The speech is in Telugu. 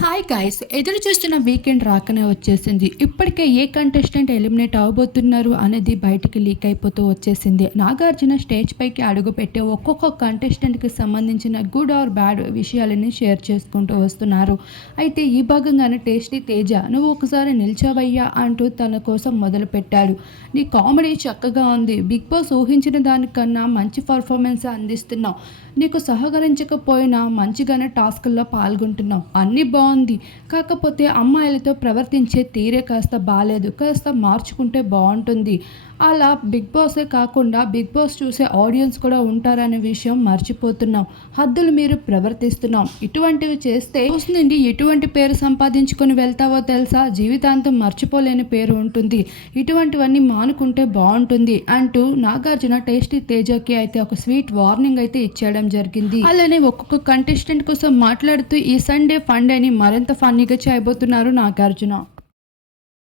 హాయ్ గైస్, ఎదురు చూస్తున్న వీకెండ్ రాకనే వచ్చేసింది. ఇప్పటికే ఏ కంటెస్టెంట్ ఎలిమినేట్ అవ్వబోతున్నారు అనేది బయటికి లీక్ అయిపోతూ వచ్చేసింది. నాగార్జున స్టేజ్ పైకి అడుగుపెట్టే ఒక్కొక్క కంటెస్టెంట్కి సంబంధించిన గుడ్ ఆర్ బ్యాడ్ విషయాలని షేర్ చేసుకుంటూ వస్తున్నారు. అయితే ఈ భాగంగానే టేస్టీ తేజ నువ్వు ఒకసారి నిల్చోవయ్యా అంటూ తన కోసం మొదలుపెట్టాడు. నీ కామెడీ చక్కగా ఉంది, బిగ్ బాస్ ఊహించిన దానికన్నా మంచి పర్ఫార్మెన్స్ అందిస్తున్నావు, నీకు సహకరించకపోయినా మంచిగానే టాస్కుల్లో పాల్గొంటున్నావు, అన్నీ బాగుంది, కాకపోతే అమ్మాయిలతో ప్రవర్తించే తీరే కాస్త బాలేదు, కాస్త మార్చుకుంటే బాగుంటుంది. అలా బిగ్ బాసే కాకుండా బిగ్ బాస్ చూసే ఆడియన్స్ కూడా ఉంటారనే విషయం మర్చిపోతున్నాం, హద్దులు మీరు ప్రవర్తిస్తున్నాం, ఇటువంటివి చేస్తే హౌస్ నుండి ఎటువంటి పేరు సంపాదించుకొని వెళ్తావో తెలుసా, జీవితాంతం మర్చిపోలేని పేరు ఉంటుంది, ఇటువంటివన్నీ మానుకుంటే బాగుంటుంది అంటూ నాగార్జున టేస్టీ తేజకి అయితే ఒక స్వీట్ వార్నింగ్ అయితే ఇచ్చేయడం జరిగింది. అలానే ఒక్కొక్క కంటెస్టెంట్ కోసం మాట్లాడుతూ ఈ సండే ఫండే అని మరింత ఫన్నీగా చేయబోతున్నారు నాగార్జున.